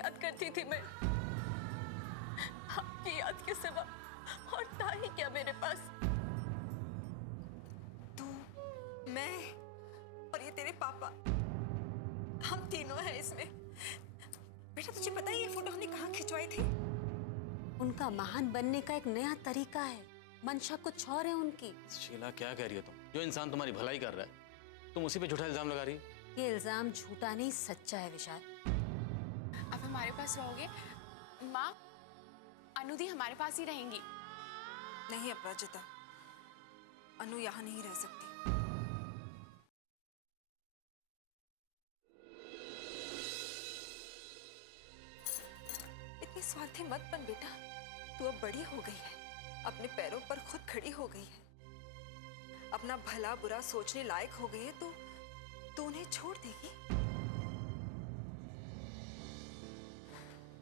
याद करती थी मैं। आपकी याद के सिवा और था ही क्या मेरे पास। तू, मैं और ये तेरे पापा, हम तीनों हैं इसमें। बेटा तुझे पता है ये फोटो हमने कहाँ खिंचवाई थी? उनका महान बनने का एक नया तरीका है, मंशा कुछ और है उनकी। शीला क्या कह रही है तुम? जो इंसान तुम्हारी भलाई कर रहा है तुम उसी पे झूठा इल्जाम लगा रही हो। ये इल्जाम झूठा नहीं सच्चा है विशाल। आप हमारे पास रहोगे? माँ, अनुदी हमारे पास ही रहेंगी। नहीं अपराजिता, अनु यहाँ नहीं रह सकती। इतनी स्वार्थी मत बन बेटा। तू अब बड़ी हो गई है, अपने पैरों पर खुद खड़ी हो गई है, अपना भला बुरा सोचने लायक हो गई है। तो तू उन्हें छोड़ देगी?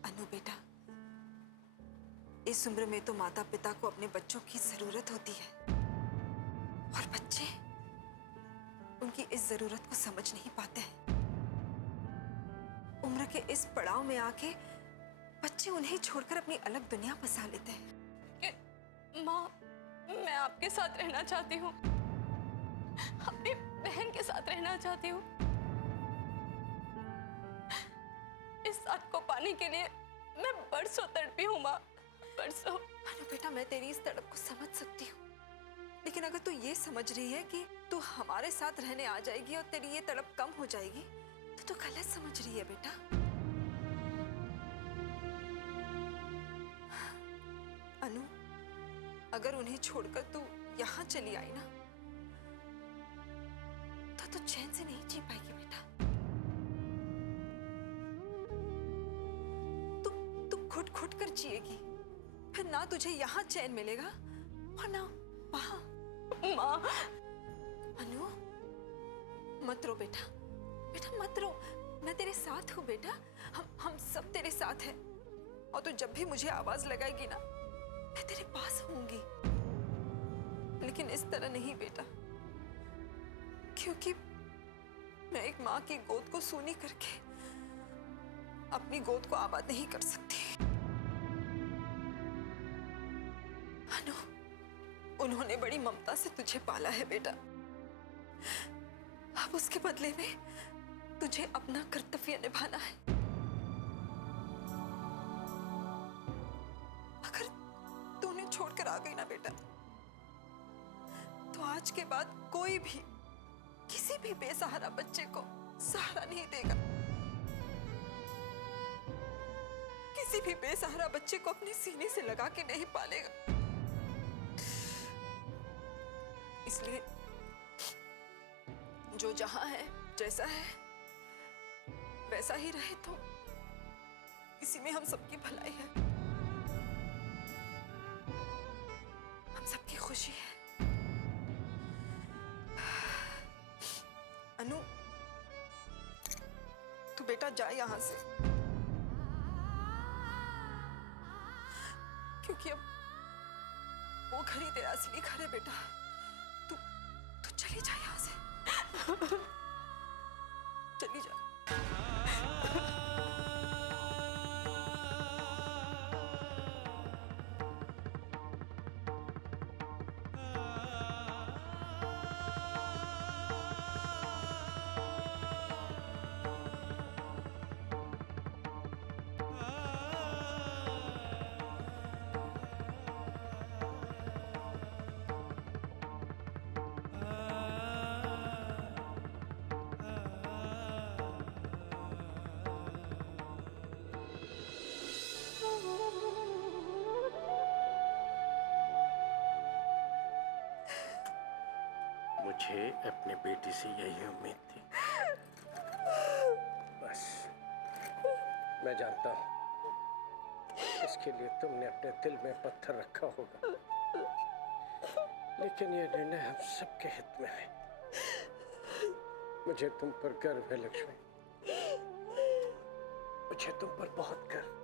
अनु बेटा, इस उम्र में तो माता पिता को अपने बच्चों की जरूरत होती है और बच्चे उनकी इस जरूरत को समझ नहीं पाते हैं। उम्र के इस पड़ाव में आके बच्चे उन्हें छोड़कर अपनी अलग दुनिया बसा लेते हैं। माँ, मैं आपके साथ रहना चाहती हूँ, अपनी बहन के साथ रहना चाहती हूँ। इस साथ को पाने के लिए मैं बरसों तड़पी हूँ माँ, बरसों। अनु बेटा, मैं तेरी इस तड़प को समझ सकती हूँ, लेकिन अगर तू ये समझ रही है कि तू हमारे साथ रहने आ जाएगी और तेरी ये तड़प कम हो जाएगी, तो तू गलत समझ रही है बेटा। अनु, अगर उन्हें छोड़कर तू यहाँ चली आई ना, तो तू चैन से नहीं जी पाएगी बेटा। तू घुट घुट कर जिएगी, फिर ना तुझे यहाँ चैन मिलेगा और ना वहां। माँ, अनु, मत रो बेटा, बेटा मत रो। मैं तेरे साथ हूँ बेटा, हम सब तेरे साथ हैं। और तू जब भी मुझे आवाज लगाएगी ना, मैं तेरे पास होंगी, लेकिन इस तरह नहीं बेटा, क्योंकि मैं एक माँ की गोद को सूनी करके अपनी गोद को आबाद नहीं कर सकती। अनु, उन्होंने बड़ी ममता से तुझे पाला है बेटा, अब उसके बदले में तुझे अपना कर्तव्य निभाना है। अगर तू उन्हें छोड़कर आ गई ना बेटा, तो आज के बाद कोई भी किसी भी बेसहारा बच्चे को सहारा नहीं देगा, किसी भी बेसहारा बच्चे को अपने सीने से लगा के नहीं पालेगा। इसलिए जो जहां है, जैसा है वैसा ही रहे, तो इसी में हम सबकी भलाई है, हम सबकी खुशी है। अनु, तू बेटा जा यहां से, क्योंकि अब वो घर ही तेरा असली घर है बेटा। तू चली जा यहां से, चली जा। मुझे अपने बेटी से यही उम्मीद थी। बस मैं जानता हूँ इसके लिए तुमने अपने दिल में पत्थर रखा होगा, लेकिन यह निर्णय हम सबके हित में है। मुझे तुम पर गर्व है लक्ष्मी, मुझे तुम पर बहुत गर्व।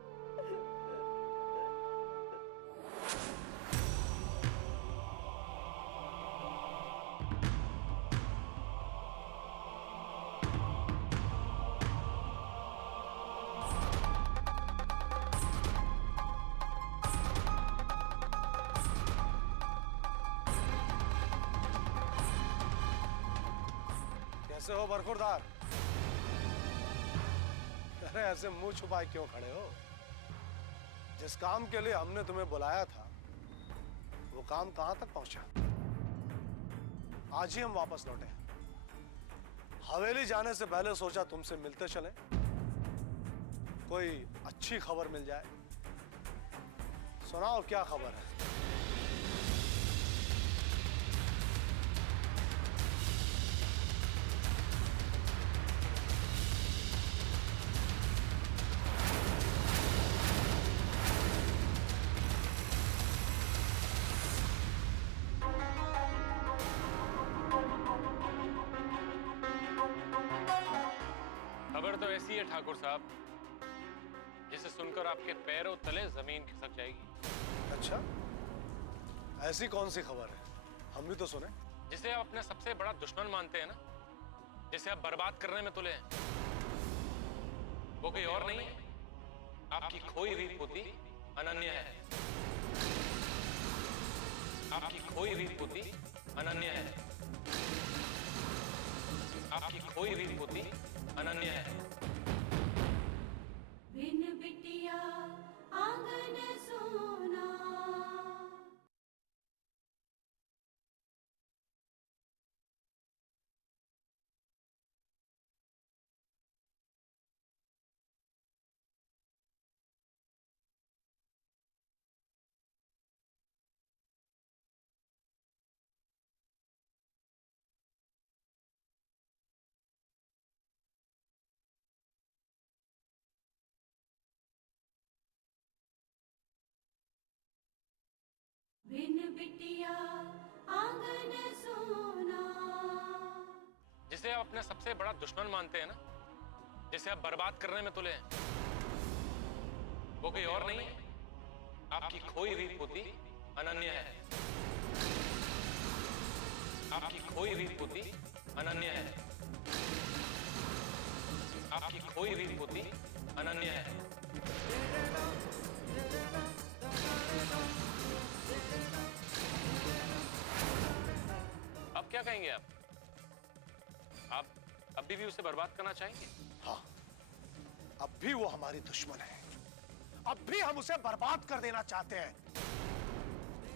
कैसे हो बरखुरदार? अरे ऐसे मुंह छुपाए क्यों खड़े हो? जिस काम के लिए हमने तुम्हें बुलाया था वो काम कहां तक पहुंचा? आज ही हम वापस लौटे। हवेली जाने से पहले सोचा तुमसे मिलते चले, कोई अच्छी खबर मिल जाए। सुनाओ क्या खबर है? खबर तो ऐसी है ठाकुर साहब, जिसे सुनकर आपके पैरों तले जमीन खिसक जाएगी। अच्छा, ऐसी कौन सी खबर है? हम भी तो सुने। जिसे आप अपना सबसे बड़ा दुश्मन मानते हैं ना, जिसे आप बर्बाद करने में तुले हैं, वो कोई और नहीं है, आपकी खोई हुई पोती अनन्या है। आपकी खोई हुई पोती अनन्या है। आपकी खोई हुई पोती अनन्या है। बिन बिटिया आंगन सोना। बिन बिटिया आंगन सोना। जिसे आप अपना सबसे बड़ा दुश्मन मानते हैं ना, जिसे आप बर्बाद करने में तुले हैं, वो कोई और नहीं है, आपकी खोई हुई पोती अनन्या है। आपकी खोई हुई पोती अनन्या है। आपकी खोई हुई पोती अनन्या है। अब क्या कहेंगे आप? आप अभी भी उसे बर्बाद करना चाहेंगे? हाँ, अब भी वो हमारी दुश्मन है। अब भी हम उसे बर्बाद कर देना चाहते हैं,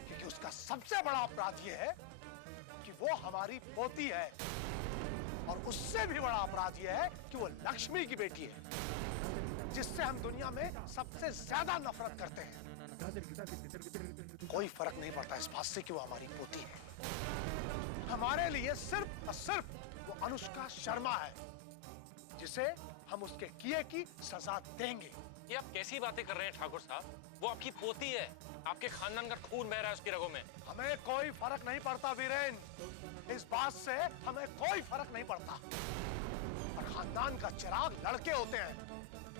क्योंकि उसका सबसे बड़ा अपराध यह है कि वो हमारी पोती है, और उससे भी बड़ा अपराध यह है कि वो लक्ष्मी की बेटी है, जिससे हम दुनिया में सबसे ज्यादा नफरत करते हैं। कोई फर्क नहीं पड़ता इस बात से कि वो हमारी पोती है। हमारे लिए सिर्फ और सिर्फ वो अनुष्का शर्मा है, जिसे हम उसके किए की सजा देंगे। ये आप कैसी बातें कर रहे हैं ठाकुर साहब? वो आपकी पोती है, आपके खानदान का खून बह रहा है उसकी रगों में। हमें कोई फर्क नहीं पड़ता वीरेन, इस बात से हमें कोई फर्क नहीं पड़ता। और खानदान का चिराग लड़के होते हैं,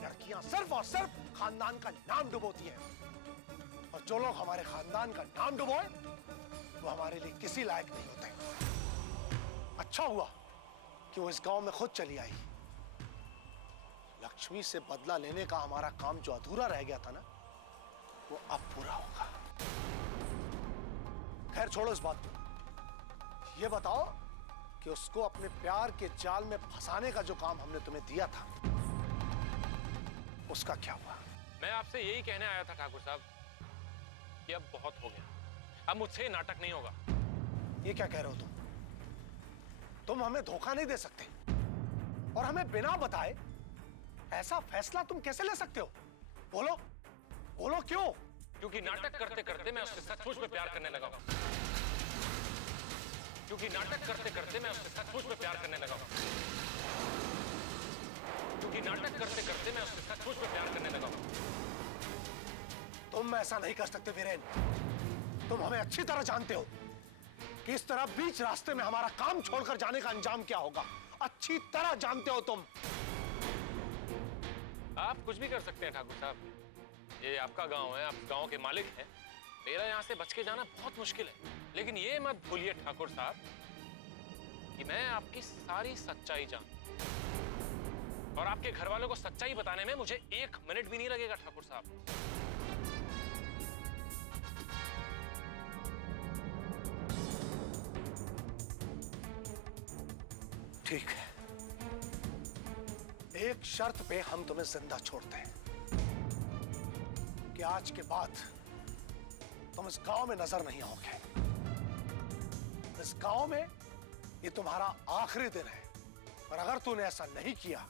लड़कियां सिर्फ और सिर्फ खानदान का नाम डुबोती हैं। और जो लोग हमारे खानदान का नाम डुबोए वो हमारे लिए किसी लायक नहीं होते। अच्छा हुआ कि वो इस गांव में खुद चली आई। लक्ष्मी से बदला लेने का हमारा काम जो अधूरा रह गया था ना, वो अब पूरा होगा। खैर छोड़ो इस बात को। ये बताओ कि उसको अपने प्यार के जाल में फंसाने का जो काम हमने तुम्हें दिया था, उसका क्या हुआ? मैं आपसे यही कहने आया था ठाकुर साहब कि अब बहुत हो गया, अब मुझसे ये नाटक नहीं होगा। ये क्या कह रहे हो तुम हमें धोखा नहीं दे सकते, और हमें बिना बताए ऐसा फैसला तुम कैसे ले सकते हो? बोलो बोलो क्यों? क्योंकि नाटक करते करते मैं उससे सचमुच में प्यार करने लगा हूं। क्योंकि नाटक करते करते मैं उससे सचमुच में प्यार करने लगा हूं। क्योंकि नाटक करते करते मैं उससे सचमुच में प्यार करने लगा हूं। तुम ऐसा नहीं कर सकते वीरेन। तुम हमें अच्छी तरह जानते हो कि इस तरह बीच रास्ते में हमारा काम छोड़कर जाने का अंजाम क्या होगा। अच्छी तरह जानते हो तुम। आप कुछ भी कर सकते हैं ठाकुर साहब, ये आपका गांव है, आप गांव के मालिक हैं। मेरा यहां से बच के जाना बहुत मुश्किल है। लेकिन ये मत भूलिए ठाकुर साहब कि मैं आपकी सारी सच्चाई जानता हूं, और आपके घर वालों को सच्चाई बताने में मुझे 1 मिनट भी नहीं लगेगा ठाकुर साहब। ठीक है, एक शर्त पे हम तुम्हें जिंदा छोड़ते हैं कि आज के बाद तुम इस गांव में नजर नहीं आओगे। इस गांव में ये तुम्हारा आखिरी दिन है, और अगर तूने ऐसा नहीं किया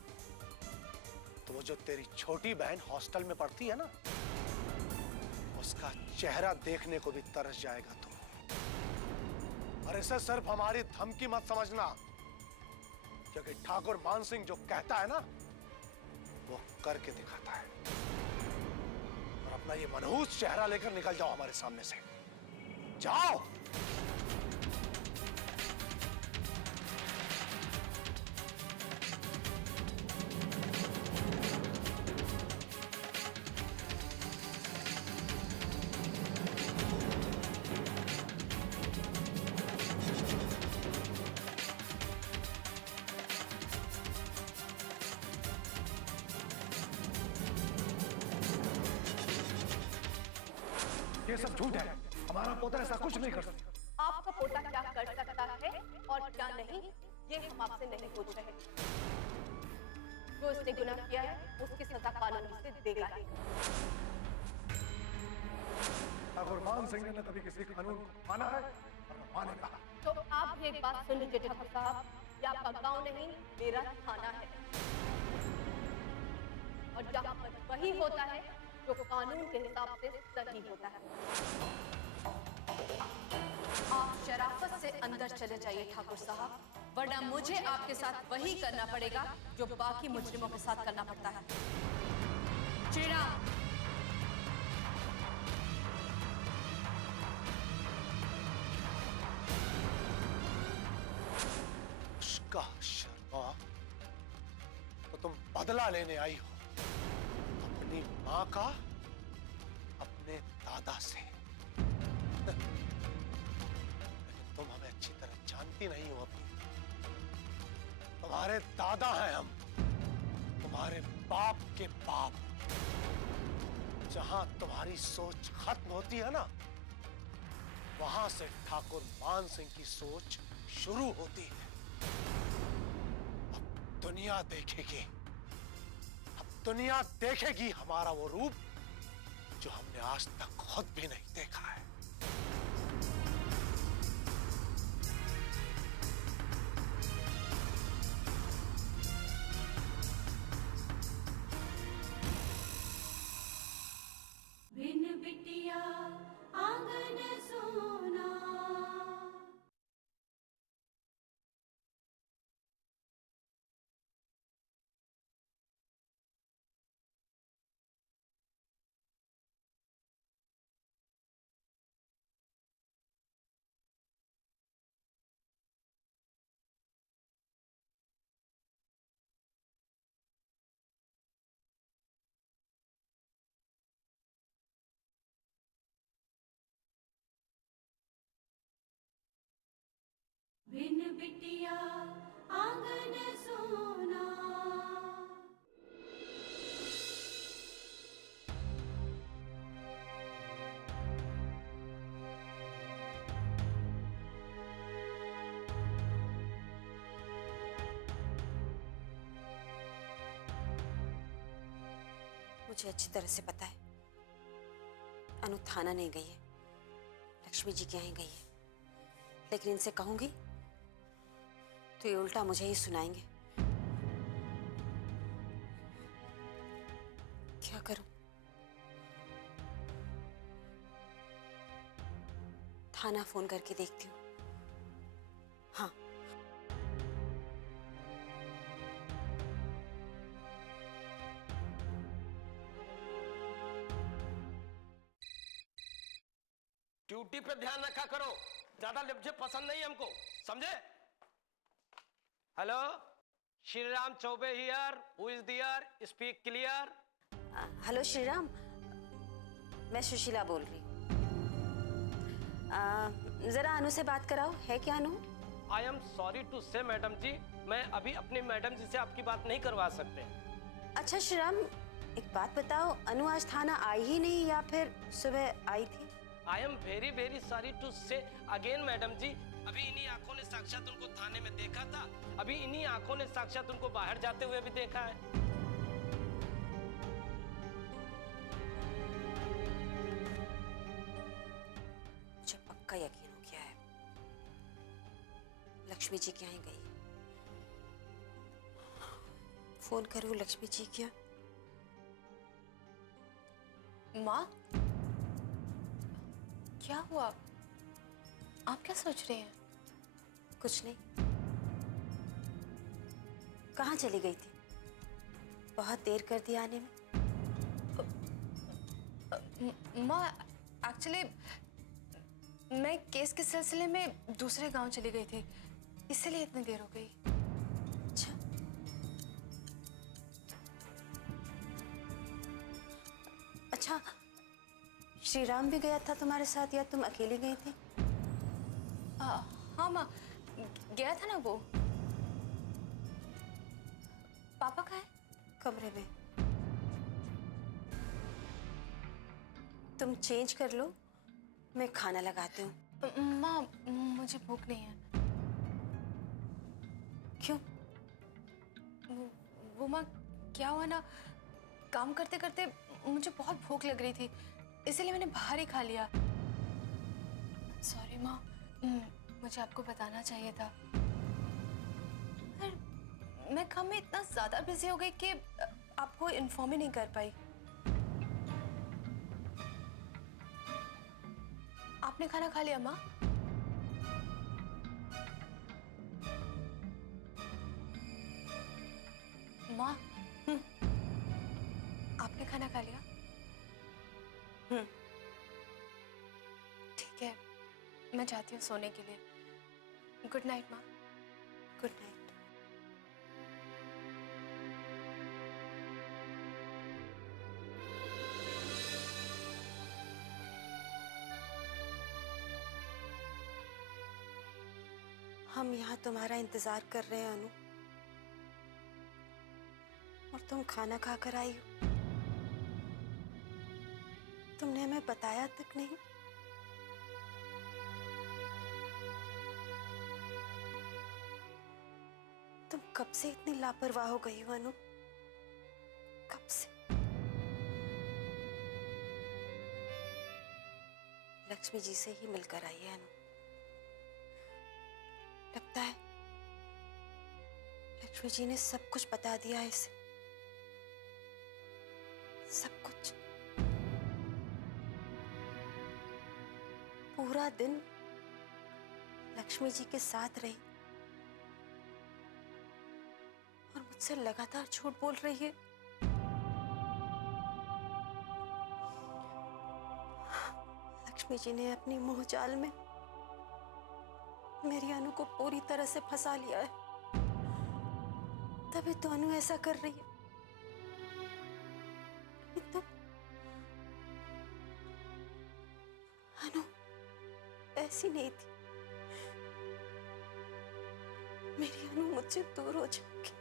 तो वो जो तेरी छोटी बहन हॉस्टल में पढ़ती है ना, उसका चेहरा देखने को भी तरस जाएगा तू। और इसे सिर्फ हमारी धमकी मत समझना, क्योंकि ठाकुर मान सिंह जो कहता है ना, वो करके दिखाता है। और अपना ये मनहूस चेहरा लेकर निकल जाओ हमारे सामने से, जाओ। ये सब झूठ है, हमारा पोता ऐसा कुछ नहीं कर सकता। आपका पोता क्या कर सकता है और क्या नहीं, ये हम आपसे नहीं पूछ रहे। जो उसने गुनाह किया है उसकी सजा कानून से देगा ही। ठाकुर मान सिंह ने कभी किसी कानून को माना है और मानेगा। तो आप भी एक बात सुन लीजिए ठाकुर साहब, ये आपका गांव नहीं मेरा थाना है, और जहाँ पर वही होता है जो कानून के हिसाब से सही होता है। आप शराफत से अंदर चले जाइए ठाकुर साहब, वरना मुझे आपके साथ वही करना पड़ेगा जो बाकी मुजरिमों के साथ करना पड़ता है। श्रीराम, उसका शर्मा, तो तुम बदला लेने आई हो अपनी मां का अपने दादा से। लेकिन तुम हमें अच्छी तरह जानती नहीं हो अभी। तुम्हारे दादा हैं हम, तुम्हारे बाप के बाप। जहां तुम्हारी सोच खत्म होती है ना, वहां से ठाकुर मान सिंह की सोच शुरू होती है। अब दुनिया देखेगी, दुनिया देखेगी हमारा वो रूप जो हमने आज तक खुद भी नहीं देखा है। बिन बिटिया आंगन सोना। बिन बिटिया आंगन सोना। मुझे अच्छी तरह से पता है अनु थाना नहीं गई है, लक्ष्मी जी के यहाँ गई है। लेकिन इनसे कहूंगी तो ये उल्टा मुझे ही सुनाएंगे। क्या करूं? थाना फोन करके देखती हूँ। हाँ, ड्यूटी पे ध्यान रखा करो, ज्यादा लिपझे पसंद नहीं हमको, समझे? Hello, Shriram Choubey here, who is there, speak clear. Hello Shriram, मैं सुशीला बोल रही हूँ। जरा अनु से बात कराओ। है क्या अनु? आई एम सॉरी टू से मैडम जी, मैं अभी अपनी मैडम जी से आपकी बात नहीं करवा सकते। अच्छा श्रीराम, एक बात बताओ, अनु आज थाना आई ही नहीं या फिर सुबह आई थी? I am very very sorry to say again madam ji, अभी इन्हीं आंखों ने साक्षात उनको थाने में देखा था, अभी इन्हीं आंखों ने साक्षात उनको बाहर जाते हुए भी देखा है। लक्ष्मी जी के यहाँ गई। फोन करूं लक्ष्मी जी क्या? माँ, क्या हुआ? आप क्या सोच रहे हैं? कुछ नहीं। कहाँ चली गई थी? बहुत देर कर दी आने में। माँ, एक्चुअली मैं केस के सिलसिले में दूसरे गांव चली गई थी, इसलिए इतनी देर हो गई। अच्छा, अच्छा, श्रीराम भी गया था तुम्हारे साथ या तुम अकेली गई थी? हाँ माँ, गया था ना वो। पापा कहाँ है? कमरे में। तुम चेंज कर लो, मैं खाना लगाती हूँ। माँ, मुझे भूख नहीं है। क्यों? वो माँ, क्या हुआ ना, काम करते करते मुझे बहुत भूख लग रही थी, इसीलिए मैंने बाहर ही खा लिया। सॉरी माँ, मुझे आपको बताना चाहिए था। पर मैं काम में इतना ज्यादा बिजी हो गई कि आपको इन्फॉर्म ही नहीं कर पाई। आपने खाना खा लिया माँ? माँ, आपने खाना खा लिया? ठीक है, मैं जाती हूँ सोने के लिए। गुड नाइट माँ। Good night. हम यहाँ तुम्हारा इंतजार कर रहे हैं अनु, और तुम खाना खाकर आई हो। तुमने हमें बताया तक नहीं। तुम कब से इतनी लापरवाह हो गई हो अनु? कब से? लक्ष्मी जी से ही मिलकर आई है अनु। लगता है लक्ष्मी जी ने सब कुछ बता दिया है इसे, सब कुछ। पूरा दिन लक्ष्मी जी के साथ रही और मुझसे लगातार झूठ बोल रही है। लक्ष्मी जी ने अपनी मोहजाल में मेरी अनु को पूरी तरह से फंसा लिया है, तभी तो अनु ऐसा कर रही है। तो अनु ऐसी नहीं थी। मेरी अनु मुझसे दूर हो जाएगी।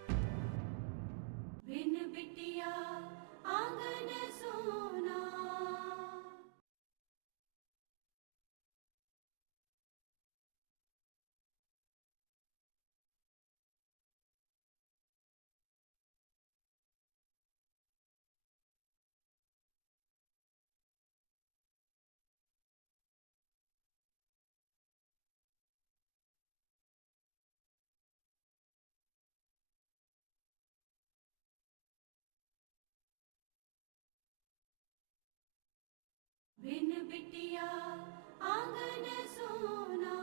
बिन बिटिया आंगन सोना। बिन बिटिया आंगन सोना।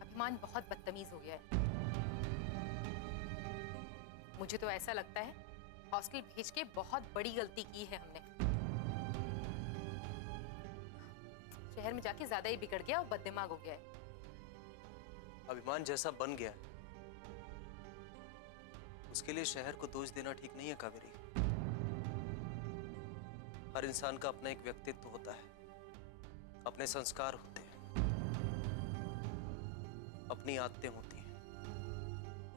अभिमान बहुत बदतमीज हो गया है। मुझे तो ऐसा लगता है हॉस्टल भेज के बहुत बड़ी गलती की है हमने। शहर में जाके ज्यादा ही बिगड़ गया और बददिमाग हो गया है। अभिमान जैसा बन गया है उसके लिए शहर को दोष देना ठीक नहीं है कावेरी। हर इंसान का अपना एक व्यक्तित्व होता है, अपने संस्कार होते हैं, अपनी आदतें होती हैं,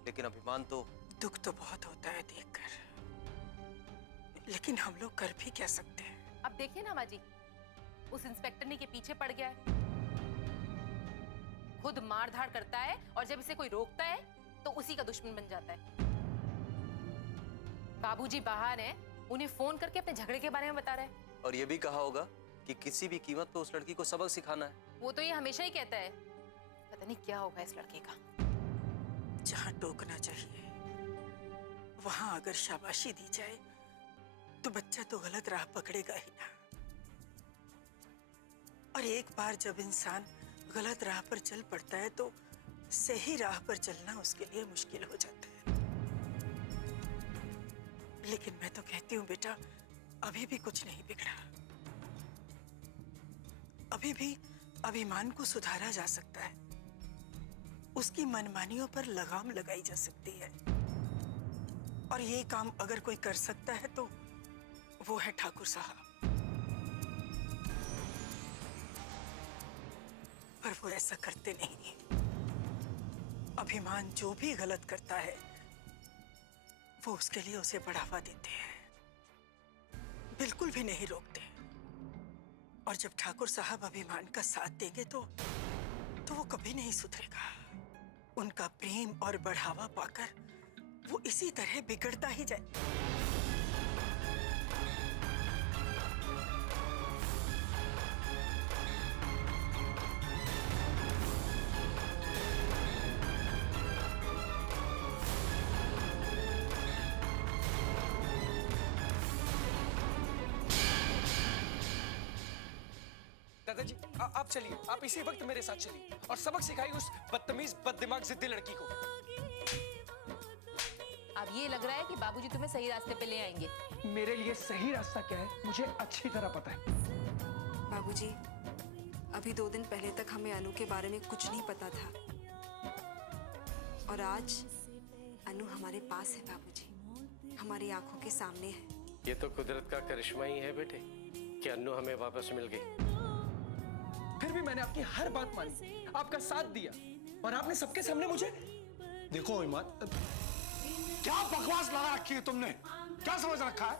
लेकिन अभिमान तो। दुख तो बहुत होता है देखकर, लेकिन हम लोग कर भी क्या सकते हैं। अब देखिए ना माँ जी, उस इंस्पेक्टर ने के पीछे पड़ गया है। खुद मार धाड़ करता है और जब इसे कोई रोकता है तो उसी का दुश्मन बन जाता है। बाबूजी बाहर हैं, उन्हें फोन करके अपने झगड़े के बारे में बता रहे हैं। और ये भी कहा होगा कि किसी भी कीमत पर उस लड़की को सबक सिखाना है। वो तो ये हमेशा ही कहता है। पता नहीं क्या होगा इस लड़के का। जहाँ टोकना चाहिए वहां अगर शाबाशी दी जाए तो बच्चा तो गलत राह पकड़ेगा ही ना। और एक बार जब इंसान गलत राह पर चल पड़ता है तो सही राह पर चलना उसके लिए मुश्किल हो जाता है। लेकिन मैं तो कहती हूँ बेटा, अभी भी कुछ नहीं बिगड़ा। अभी भी अभिमान को सुधारा जा सकता है। उसकी मनमानियों पर लगाम लगाई जा सकती है। और ये काम अगर कोई कर सकता है तो वो है ठाकुर साहब। पर वो ऐसा करते नहीं। अभिमान जो भी गलत करता है वो उसके लिए उसे बढ़ावा देते हैं, बिल्कुल भी नहीं रोकते। और जब ठाकुर साहब अभिमान का साथ देंगे तो वो कभी नहीं सुधरेगा। उनका प्रेम और बढ़ावा पाकर वो इसी तरह बिगड़ता ही जाए। दादाजी आप चलिए, आप इसी वक्त मेरे साथ चलिए और सबक सिखाइए उस बदतमीज बददिमाग जिद्दी लड़की को। अब ये लग रहा है कि बाबूजी तुम्हें सही रास्ते पे ले आएंगे। मेरे लिए सही रास्ता क्या है मुझे अच्छी तरह पता है। बाबूजी, अभी 2 दिन पहले तक हमें अनु के बारे में कुछ नहीं पता था और आज अनु हमारे पास है बाबूजी, हमारी आंखों के सामने है। ये तो कुदरत का करिश्मा ही है बेटे कि अन्नू हमें वापस मिल गई। फिर भी मैंने आपकी हर बात मानी, आपका साथ दिया और आपने सबके सामने मुझे। देखो इमाद, क्या बकवास लगा रखी है तुमने? क्या समझ रखा है?